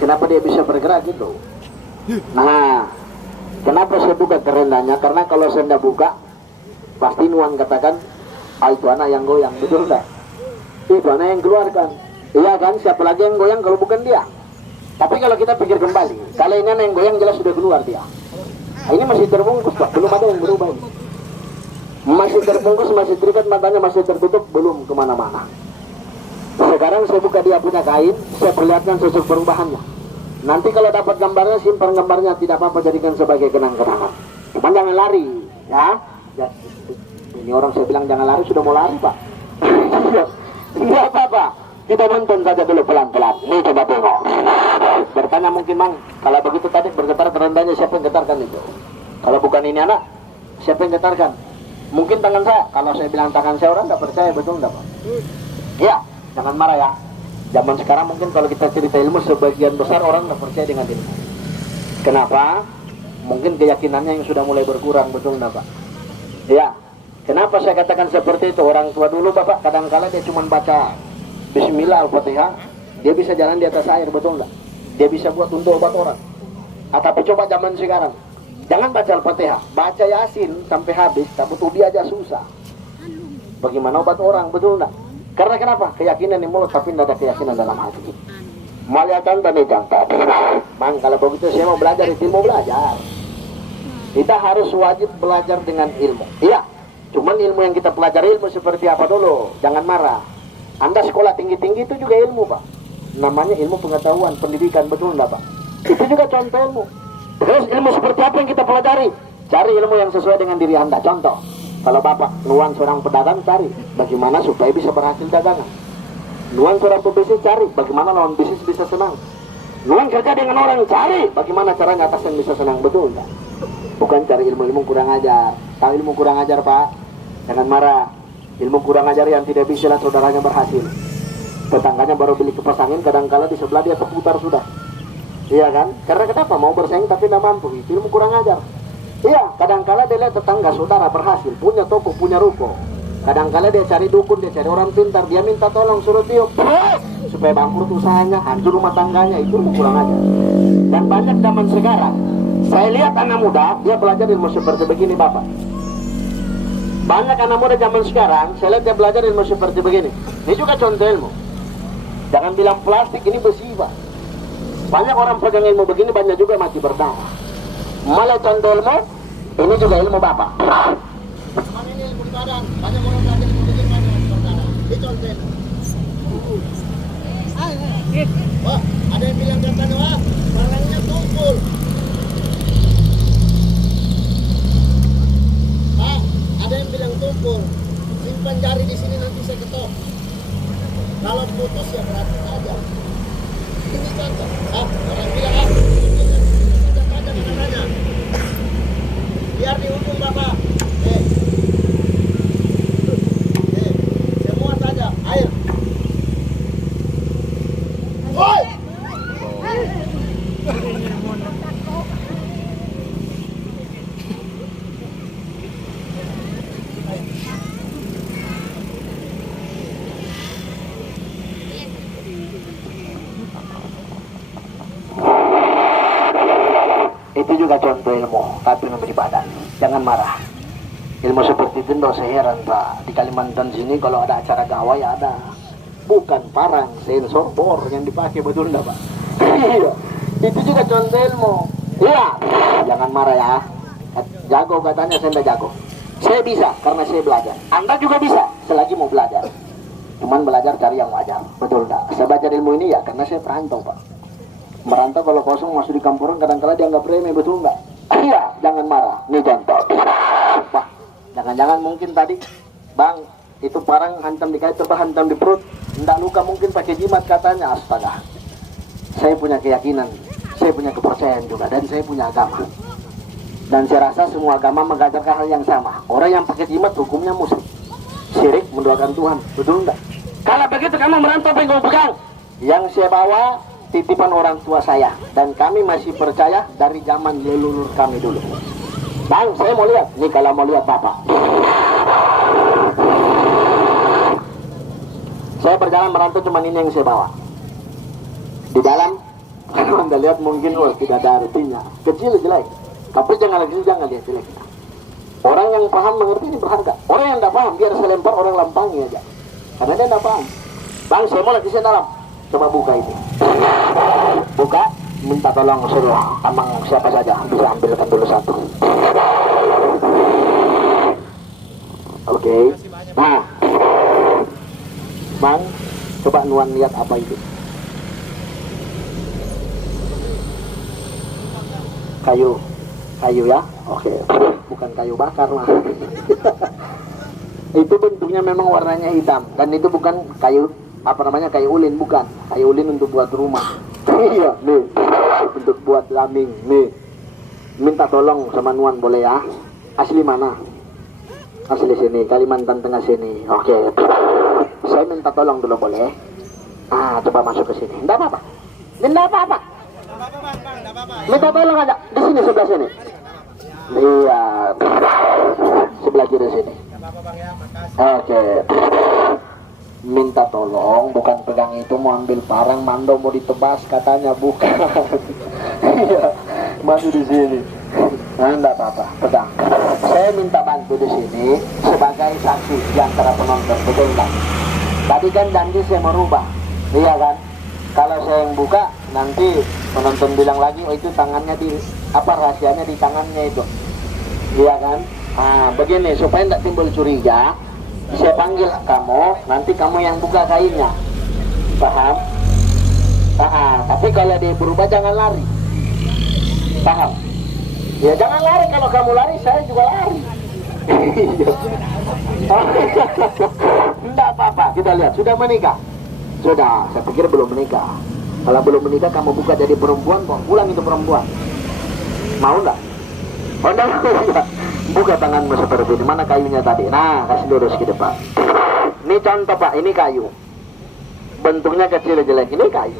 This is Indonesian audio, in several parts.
Kenapa dia bisa bergerak gitu? Nah, kenapa saya buka kerendahnya? Karena kalau saya tidak buka, pasti Nuan katakan, itu anak yang goyang, betul tak? Itu anak yang keluarkan. Iya kan, siapa lagi yang goyang kalau bukan dia? Tapi kalau kita pikir kembali, kalau ini anak yang goyang jelas sudah keluar dia. Nah, ini masih terbungkus Pak, belum ada yang berubah ini. Masih terbungkus, masih terikat, matanya masih tertutup, belum kemana-mana. Sekarang saya buka dia punya kain, saya perlihatkan sosok perubahannya. Nanti kalau dapat gambarnya, simpan gambarnya, tidak apa-apa, jadikan sebagai kenang-kenangan. Cuman jangan lari, ya. Ini orang saya bilang jangan lari, sudah mau lari Pak. Tidak apa-apa, kita nonton saja dulu pelan-pelan. Nih coba tengok. Bertanya mungkin Mang, kalau begitu tadi bergetar kerendahnya, siapa yang getarkan itu? Kalau bukan ini anak, siapa yang getarkan? Mungkin tangan saya. Kalau saya bilang tangan saya, orang nggak percaya, betul nggak Pak? Iya, jangan marah ya. Zaman sekarang mungkin kalau kita cerita ilmu, sebagian besar orang nggak percaya dengan ilmu. Kenapa? Mungkin keyakinannya yang sudah mulai berkurang, betul nggak Pak? Iya. Kenapa saya katakan seperti itu? Orang tua dulu Bapak, kadang-kala dia cuma baca Bismillah Al-Fatihah, dia bisa jalan di atas air, betul nggak? Dia bisa buat untuk obat orang. Tapi coba zaman sekarang, jangan baca Al-Fatihah, baca Yasin sampai habis, tak butuh dia aja susah. Bagaimana obat orang, betul nggak? Karena kenapa? Keyakinan di mulut, tapi tidak ada keyakinan dalam hati. Maliatan dan jantan. Mang, kalau begitu saya mau belajar, itu mau belajar. Kita harus wajib belajar dengan ilmu. Iya, cuman ilmu yang kita pelajari ilmu seperti apa dulu? Jangan marah. Anda sekolah tinggi-tinggi itu juga ilmu Pak. Namanya ilmu pengetahuan, pendidikan, betul enggak Pak? Itu juga contoh ilmu. Terus ilmu seperti apa yang kita pelajari? Cari ilmu yang sesuai dengan diri Anda. Contoh, kalau Bapak Nuan seorang pedagang, cari bagaimana supaya bisa berhasil dagangan. Nuan seorang pebisnis, cari bagaimana lawan bisnis bisa senang. Nuan kerja dengan orang, cari bagaimana cara ngatasin bisa senang, betul enggak? Bukan cari ilmu-ilmu kurang ajar. Tahu ilmu kurang ajar Pak? Jangan marah. Ilmu kurang ajar yang tidak bisa lah saudaranya berhasil. Tetangganya baru beli kipas angin, kadang-kala di sebelah dia terputar sudah. Iya kan? Karena kenapa? Mau bersaing tapi tidak mampu. Itu ilmu kurang ajar. Iya, kadang-kala dia lihat tetangga saudara berhasil, punya toko, punya ruko. Kadang-kala dia cari dukun, dia cari orang pintar, dia minta tolong suruh tiup supaya bangkrut usahanya, hancur rumah tangganya. Itu ilmu kurang ajar. Dan banyak zaman sekarang, saya lihat anak muda, dia belajar ilmu seperti begini Bapak. Banyak anak muda zaman sekarang, saya lihat dia belajar ilmu seperti begini. Ini juga contoh ilmu. Jangan bilang plastik, ini besi Pak. Banyak orang pegang ilmu begini, banyak juga mati berdarah. Malah contoh ilmu, ini juga ilmu Bapak. Cuman ini ilmu di badan, banyak orang belajar ilmu begini, banyak mati berdarah. Ini contoh ilmu. Wah, ada yang bilang katanya, wah, barangnya tumpul. Ada yang bilang tumpul, simpan jari di sini nanti saya ketok. Kalau putus ya berarti saja. Ini contoh. Orang bilang saja katanya. Biar di ujung Bapak. Semua saja air. Woi. Itu juga contoh ilmu, tapi ilmu di badan. Jangan marah. Ilmu seperti itu tidak seheran Pak. Di Kalimantan sini kalau ada acara gawai ada. Bukan parang, sensor, bor yang dipakai, betul enggak Pak? Iya. Itu juga contoh ilmu. Iya. Jangan marah ya. Jago katanya, saya tidak jago. Saya bisa karena saya belajar. Anda juga bisa selagi mau belajar. Cuman belajar cari yang wajar, betul enggak? Saya belajar ilmu ini ya karena saya perantau Pak. Merantau kalau kosong masuk di kampungan kadang-kala dianggap remeh, betul enggak? Iya, jangan marah. Ini contoh. Wah, jangan-jangan mungkin tadi Bang, itu parang hantam di kaki, coba hantam di perut, enggak luka, mungkin pakai jimat katanya. Astaga. Saya punya keyakinan, saya punya kepercayaan juga, dan saya punya agama. Dan saya rasa semua agama mengajarkan hal yang sama. Orang yang pakai jimat hukumnya musyrik, syirik, mendoakan Tuhan, betul enggak? Kalau begitu kamu merantau apa yang kamu pegang? Yang saya bawa titipan orang tua saya, dan kami masih percaya dari zaman leluhur kami dulu. Bang, saya mau lihat. Nih kalau mau lihat Bapak. Saya berjalan merantau, cuma ini yang saya bawa. Di dalam Kalau Anda lihat mungkin tidak ada artinya. Kecil jelek. Tapi jangan lihat jelek. Orang yang paham mengerti ini berharga. Orang yang tidak paham biar saya lempar orang lampangi aja. Karena dia tidak paham. Bang, saya mau lagi dalam. Coba buka itu. Buka. Minta tolong suruh tamang siapa saja bisa ambilkan dulu satu. Oke. Nah, Bang, coba Nuan lihat apa itu. Kayu ya. Oke. Bukan kayu bakar lah. Itu bentuknya memang warnanya hitam dan itu bukan kayu kayu ulin, bukan. Kayu ulin untuk buat rumah. Iya, nih. Untuk buat lambing, nih. Minta tolong sama Nuan boleh ya? Asli mana? Asli sini, Kalimantan Tengah sini. Oke. Saya minta tolong dulu boleh? Coba masuk ke sini. Enggak apa-apa. Enggak apa-apa. Minta tolong aja. Di sini sebelah sini. Iya. Sebelah kiri sini. Oke. Minta tolong, bukan pegang itu mau ambil parang mando mau ditebas katanya, bukan. Iya, masih di sini. Nah, enggak apa-apa, pegang. Saya minta bantu di sini sebagai saksi di antara penonton, betul enggak? Tadi kan janji saya merubah, iya kan? Kalau saya yang buka, nanti penonton bilang lagi, oh itu tangannya rahasianya di tangannya itu, iya kan? Begini supaya enggak timbul curiga. Saya panggil kamu, nanti kamu yang buka kainnya. Paham? Tapi kalau dia berubah jangan lari. Paham? Ya jangan lari, kalau kamu lari saya juga lari. Enggak apa-apa, kita lihat. Sudah menikah? Sudah, saya pikir belum menikah. Kalau belum menikah kamu buka jadi perempuan, bawa pulang itu perempuan. Mau enggak? Oh enggak. Buka tanganmu seperti ini. Mana kayunya tadi? Nah, kasih lurus ke depan. Ini contoh Pak, ini kayu. Bentuknya kecil jelek, ini kayu.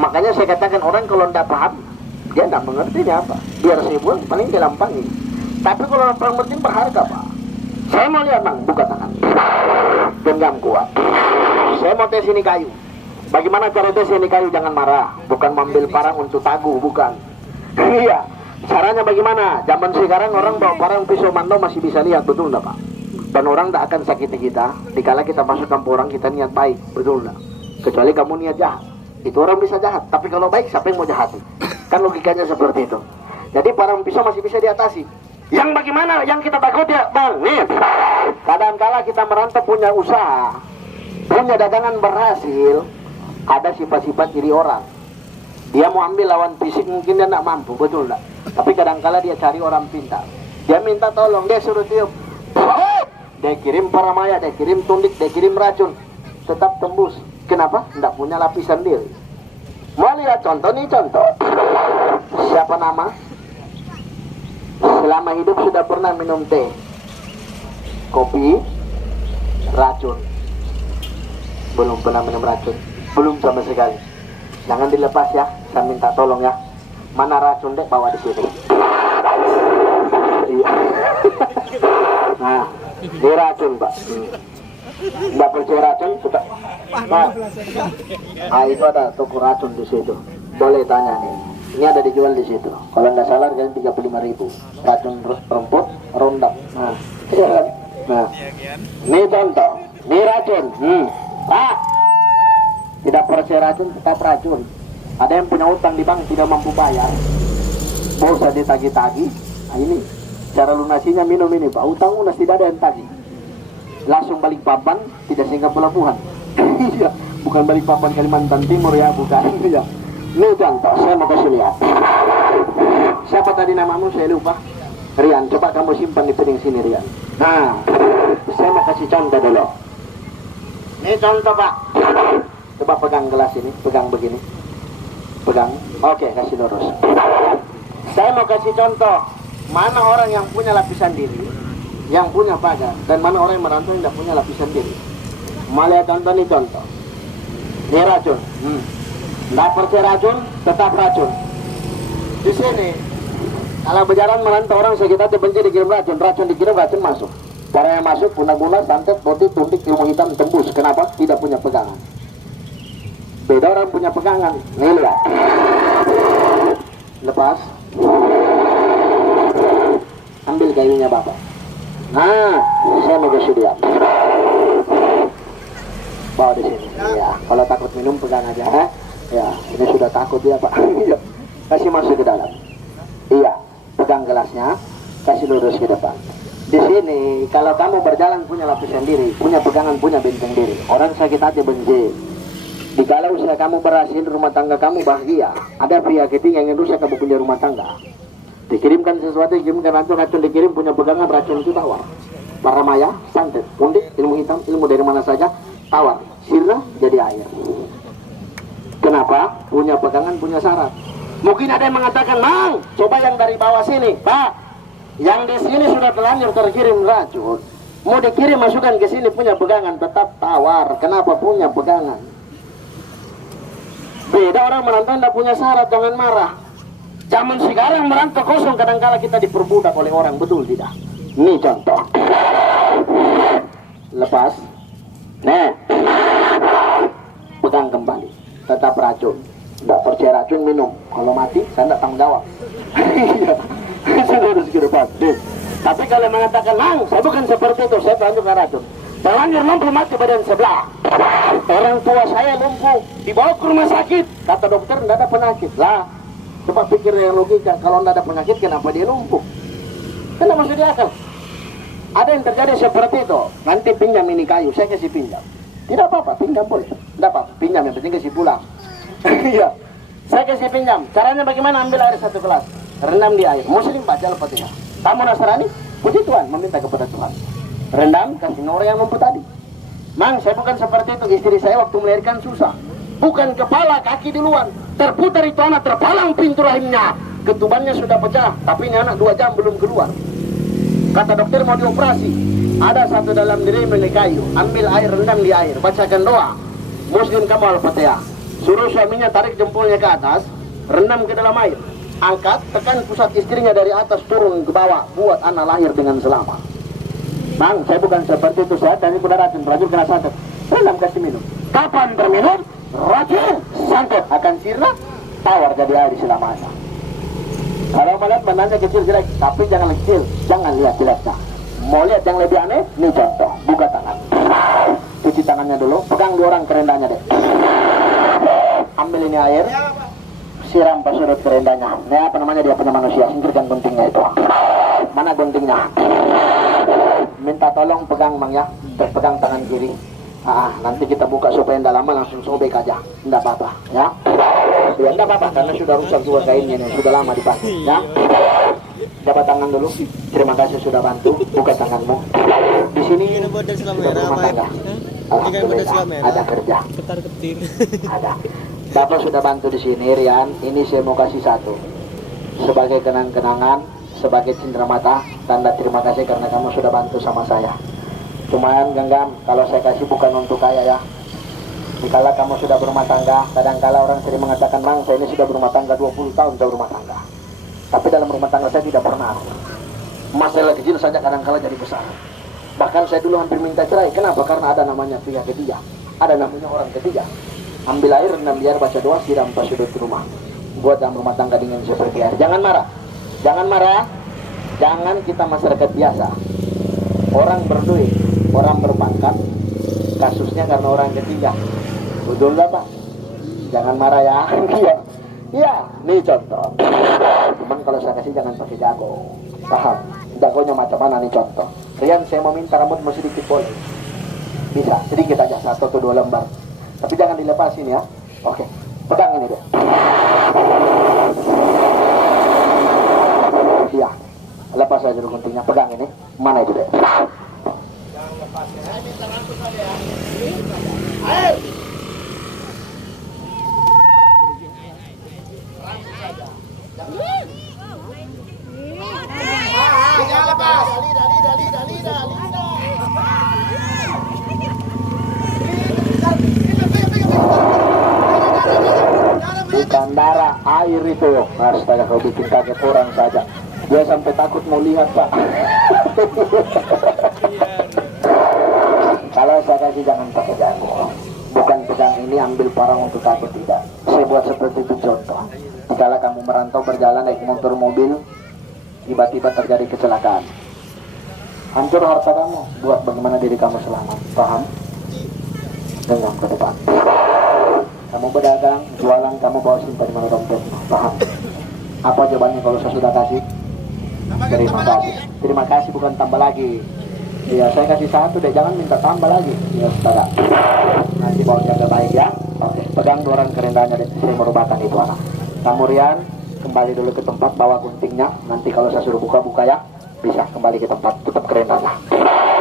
Makanya saya katakan orang kalau tidak paham, dia tidak mengerti ini apa. Biar saya buang, paling dilampangi. Tapi kalau orang mengerti berharga Pak. Saya mau lihat Bang, buka tangan. Genggam kuat. Saya mau tes ini kayu. Bagaimana cara tes ini kayu? Jangan marah. Bukan mengambil parang untuk taguh, bukan. Iya. Caranya bagaimana? Zaman sekarang orang bawa parang pisau mando masih bisa lihat, betul enggak Pak? Dan orang tak akan sakiti kita dikala kita masuk kampung orang kita niat baik, betul enggak? Kecuali kamu niat jahat, itu orang bisa jahat. Tapi kalau baik siapa yang mau jahati? Kan logikanya seperti itu. Jadi parang pisau masih bisa diatasi. Yang bagaimana? Yang kita takut ya Bang, nih. Kadang-kala kita merantau punya usaha, punya dagangan berhasil, ada sifat-sifat diri orang. Dia mau ambil lawan fisik mungkin dia tidak mampu, betul enggak? Tapi kadang-kala dia cari orang pintar. Dia minta tolong, dia suruh tiup. Dia kirim paramaya, dia kirim tundik, dia kirim racun. Tetap tembus. Kenapa? Tidak punya lapisan diri. Mau lihat contoh nih, contoh. Siapa nama? Selama hidup sudah pernah minum teh, kopi, racun? Belum pernah minum racun. Belum sama sekali. Jangan dilepas ya, saya minta tolong ya. Mana racun dek, bawa di sini. Iya. Nah, ini racun Pak. Nggak percaya racun, suka. Itu ada toko racun di situ. Boleh tanya nih. Ini ada dijual di situ. Kalau nggak salah harganya 35.000. Racun rumput, rondap. Nah, iya kan? Nah, ini contoh. Ini racun. Pak, tidak percaya racun, tetap racun. Ada yang punya utang di bank tidak mampu bayar, bosa ditagih-tagih. Nah ini cara lunasinya, minum ini Pak. Utang lunas tidak ada yang tagih. Langsung balik papan, tidak singgah pelabuhan. Iya, bukan balik papan Kalimantan Timur ya, bukan. Iya. Ini contoh, saya mau kasih lihat. Siapa tadi namamu? Saya lupa. Rian, coba kamu simpan di piring sini Rian. Nah, saya mau kasih contoh dulu. Ini contoh Pak. Coba pegang gelas ini, pegang begini. Pegang, oke, kasih lurus. Saya mau kasih contoh. Mana orang yang punya lapisan diri, yang punya pagar, dan mana orang yang merantau yang tidak punya lapisan diri. Mau lihat contoh nih, contoh. Ini racun. Nggak percaya racun, tetap racun. Di sini, kalau berjalan merantau orang sekitar dibenci dikirim racun, racun dikirim, racun masuk. Orang yang masuk guna-guna, santet, putih, tundik, ilmu hitam, tembus. Kenapa? Tidak punya pegangan. Beda orang punya pegangan. Nih lihat. lepas. Ambil kayunya Bapak. Nah, saya mau kasih dia. Bawa di sini. Ya, kalau takut minum pegang aja, ha? Ya, ini sudah takut dia Pak. Kasih masuk ke dalam. Iya, pegang gelasnya, kasih lurus ke depan. Di sini, kalau kamu berjalan punya lapisan diri, punya pegangan, punya benteng diri. Orang sakit hati benci. Dikala usaha kamu berhasil, rumah tangga kamu bahagia. Ada pria ketiga yang rusak kamu punya rumah tangga. Dikirimkan sesuatu, dikirimkan racun dikirim punya pegangan, racun itu tawar. Paramaya, santet, pundik, ilmu hitam, ilmu dari mana saja, tawar. Sirna jadi air. Kenapa? Punya pegangan, punya syarat. Mungkin ada yang mengatakan, Mang, coba yang dari bawah sini, Pak. Yang di sini sudah terlanjur terkirim racun. Mau dikirim masukkan ke sini punya pegangan, tetap tawar. Kenapa punya pegangan? Beda orang merantau tidak punya syarat, jangan marah. Zaman sekarang merantau kosong, kadangkala kita diperbudak oleh orang, betul tidak? Ini contoh. Lepas. Nah. Pegang kembali. Tetap racun. Tidak percaya racun, minum. Kalau mati, saya tidak tanggung jawab. Sudah harus ke depan. Tapi kalau mengatakan, Mang, saya bukan seperti itu, saya terlanjur racun. Terlanjur lumpuh mati badan sebelah. Orang tua saya lumpuh, dibawa ke rumah sakit. Kata dokter, tidak ada penyakit. Lah, coba pikir yang logika, kalau tidak ada penyakit, kenapa dia lumpuh? Kenapa masuk di akal? Ada yang terjadi seperti itu. Nanti pinjam ini kayu, saya kasih pinjam. Tidak apa-apa, pinjam boleh. Tidak apa-apa, pinjam, yang penting kasih pulang. Iya, saya kasih pinjam. Caranya bagaimana? Ambil air 1 gelas, rendam di air. Muslim baca Al-Fatihah. Tamu Nasrani, puji Tuhan, meminta kepada Tuhan. Rendam, kasih orang yang lumpuh tadi. Mang, saya bukan seperti itu. Istri saya waktu melahirkan susah. Bukan kepala, kaki duluan. Terputar itu anak, terpalang pintu rahimnya. Ketubannya sudah pecah, tapi ini anak 2 jam belum keluar. Kata dokter mau dioperasi. Ada satu dalam diri milik kayu. Ambil air, rendam di air. Bacakan doa. Muslim kamu Al-Fatihah. Suruh suaminya tarik jempolnya ke atas. Rendam ke dalam air. Angkat, tekan pusat istrinya dari atas turun ke bawah. Buat anak lahir dengan selamat. Bang, saya bukan seperti itu. Saya tadi kuda racun kena santet. Rendam kasih minum. Kapan berminum? Racun santet akan sirna. Tawar jadi air selamanya. Kalau melihat benarnya kecil jelek, tapi jangan kecil, jangan lihat jeleknya. Mau lihat yang lebih aneh, ini contoh, buka tangan. Cuci tangannya dulu, pegang 2 orang kerendanya deh. Ambil ini air, siram pas sudut kerendanya. Ini apa namanya, dia punya manusia, singkirkan guntingnya itu. Mana guntingnya? Minta tolong pegang Bang ya, pegang tangan kiri. Nanti kita buka supaya tidak lama, langsung sobek aja. Tidak apa-apa, ya. Ya, tidak apa-apa, karena sudah rusak juga kainnya, sudah lama dipakai, ya. Dapat tangan dulu. Terima kasih sudah bantu. Buka tanganmu. Di sini kita berumah tangga. Alhamdulillah, ada kerja. Ada. Bapak sudah bantu di sini, Rian. Ini saya mau kasih satu sebagai kenang-kenangan, sebagai cindera mata, tanda terima kasih karena kamu sudah bantu sama saya. Cuman genggam, kalau saya kasih bukan untuk kaya ya. Dikala kamu sudah berumah tangga, kadang-kala orang sering mengatakan, Mang, saya ini sudah berumah tangga 20 tahun saya berumah tangga. Tapi dalam rumah tangga saya tidak pernah masalah kecil saja kadang-kala jadi besar. Bahkan saya dulu hampir minta cerai. Kenapa? Karena ada namanya pihak ketiga, ada namanya orang ketiga. Ambil air, rendam di air, baca doa, siram pas sudut rumah. Buat dalam rumah tangga dengan seperti air. Jangan marah, jangan marah. Jangan kita masyarakat biasa. Orang berduit, orang berpangkat, kasusnya karena orang ketiga. Betul gak Pak? Jangan marah ya. Iya, ini contoh. Cuman kalau saya kasih jangan pakai jago. Paham? Jagonya macam mana nih contoh. Rian, saya mau minta rambutmu sedikit boleh? Bisa, sedikit aja, 1 atau 2 lembar. Tapi jangan dilepasin ya. Oke, pegang ini deh. Iya, lepas aja dulu guntingnya. Pegang ini. Mana itu deh? Jangan lepasin. Saya minta rambut aja ya. Air. Bukan darah, air itu. Astaga, kau bikin kaget orang saja. Dia sampai takut mau lihat Pak. Kalau saya kasih jangan pakai jago. Bukan pedang ini ambil parang untuk takut, tidak. Saya buat seperti itu contoh. Dikala kamu kamu merantau berjalan naik motor mobil, tiba-tiba terjadi kecelakaan. Hancur harta kamu, buat bagaimana diri kamu selamat. Paham? Dengar ke depan. Kamu berdagang, jualan, kamu bawa simpan di mana dompet. Paham? Apa jawabannya kalau saya sudah kasih? Terima kasih. Terima kasih, bukan tambah lagi. Iya, saya kasih satu deh, jangan minta tambah lagi. Ya, saudara. Nanti bawa jaga baik ya. Oke, pegang doran kerendahnya deh. Saya merubahkan itu anak. Kamu Rian, kembali dulu ke tempat, bawa guntingnya. Nanti kalau saya suruh buka-buka ya, bisa kembali ke tempat, tutup kerendahnya.